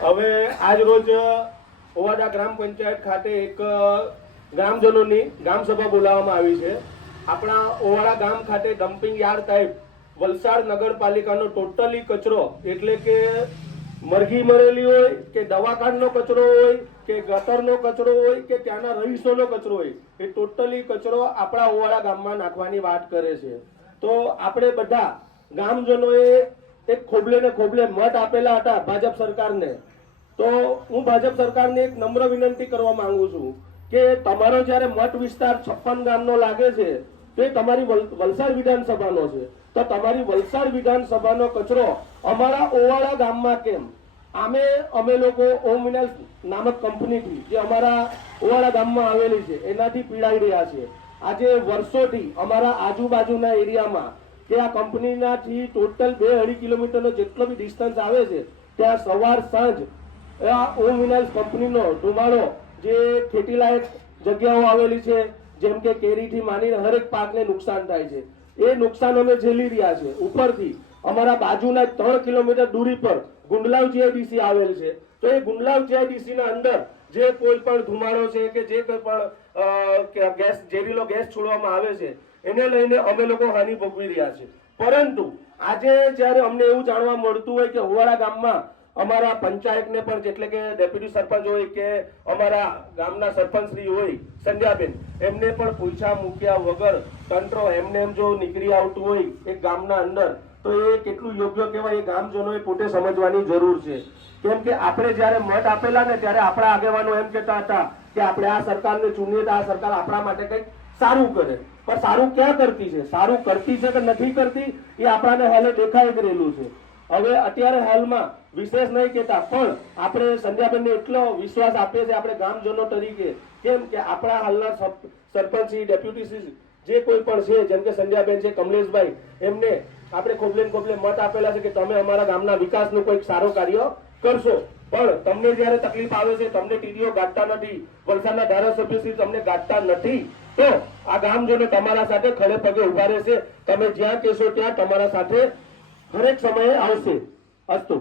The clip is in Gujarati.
હવે આજ રોજ ઓવાડા ગ્રામ પંચાયત ખાતે એક ગ્રામજનોની ગ્રામ સભા બોલાવવામાં આવી છે. આપણા ઓવાડા ગામ ખાતે ડમ્પિંગ યાર્ડ ટાઈપ વલસાડ નગરપાલિકાનો ટોટલી કચરો એટલે કે મરઘી મરેલી હોય કે દવાખાનાનો કચરો હોય કે ગટરનો કચરો હોય કે ત્યાંના રહીશોનો કચરો હોય એ ટોટલી કચરો આપણા ઓવાડા ગામમાં નાખવાની વાત કરે છે. તો આપણે બધા ગામજનોએ એક ખોબલે ને ખોબલે મત આપેલા હતા ભાજપ સરકારને. તો હું ભાજપ સરકારને એક નમ્ર વિનંતી કરવા માંગુ છું કે તમારો જ્યારે મત વિસ્તાર 56 ગામનો લાગે છે તે તમારી વલસાડ વિધાનસભાનો છે, તો તમારી વલસાડ વિધાનસભાનો કચરો અમારા ઓવાડા ગામમાં કેમ? અમે લોકો ઓમ મિનરલ્સ નામક કંપનીથી જે અમારા ઓવાડા ગામમાં આવેલી છે એનાથી પીડાઈ રહ્યા છે. આજે વર્ષોથી અમારા આજુબાજુના એરિયામાં કે આ કંપનીનાથી ટોટલ 2-2.5 કિલોમીટરનો જેટલો બી ડિસ્ટન્સ આવે છે ત્યાં સવાર સાંજ આ ઓમ મિનરલ્સ કંપનીનો ધુમાડો જે ખેતીલાયક જગ્યાઓ આવેલી છે જેમ કે કેરીથી માંડીને હરેક પાકને નુકસાન થાય છે. એ નુકસાન અમે ઝેલી રહ્યા છે. ઉપરથી અમારા બાજુના 3 કિલોમીટર દૂરી પર ગુંડલાવ જીઆઈડીસી આવેલ છે. તો એ ગુંડલાવ જીઆઈડીસી ના અંદર જે કોઈ પણ ધુમાડો છે કે જે કોઈ પણ ગેસ ઝેરીલો ગેસ છોડવામાં આવે છે એને લઈને અમે લોકો હાનિ ભોગવી રહ્યા છે. પરંતુ આજે જ્યારે અમને એવું જાણવા મળતું હોય કે ઓવાડા ગામમાં અમારા પંચાયતને પણ એટલે કે ડેપ્યુટી સરપંચ હોય કે અમારા ગામના સરપંચ શ્રી હોય સંધ્યાબેન એમને પણ પૂછા મૂક્યા વગર તંત્ર એમને એમ જો નીકળી આવતું હોય એક ગામના અંદર તો એ કેટલું યોગ્ય કહેવાય એ ગામજનોએ પોતે સમજવાની જરૂર છે. કેમ કે આપણે જ્યારે મત આપેલા ને ત્યારે આપણા આગેવાનો એમ કહેતા હતા કે આપણે આ સરકારને ચૂંટીએ તો આ સરકાર આપણા માટે કંઈક સારું કરે, પણ સારું ક્યાં કરતી છે? સારું કરતી છે કે નથી કરતી એ આપણાને હાલે દેખાઈ જ રહેલું છે. હવે અત્યારે હાલમાં વિશેષ નહીં કહેતા પણ આપણે સંધ્યાબેનને એટલો વિશ્વાસ આપીએ છીએ આપણે ગામજનો તરીકે, કેમ કે આપણા હાલના સરપંચ ડેપ્યુટી જે કોઈ પણ છે જેમ કે સંધ્યાબેન છે, કમલેશભાઈ, એમને આપણે ખોબલે ખોબલે મત આપેલા છે કે તમે અમારા ગામના વિકાસનું કોઈક સારું કાર્ય કરશો. પણ તમને જ્યારે તકલીફ આવે છે તમને ટીડીઓ ગાંઠતા નથી, વલસાડના ધારાસભ્યશ્રી તમને ગાંઠતા નથી, તો આ ગામજનો તમારા સાથે ખડે પગે ઉભા રહેશે. તમે જ્યાં કહેશો ત્યાં તમારા સાથે હરેક સમયે આવશે. અસ્તુ.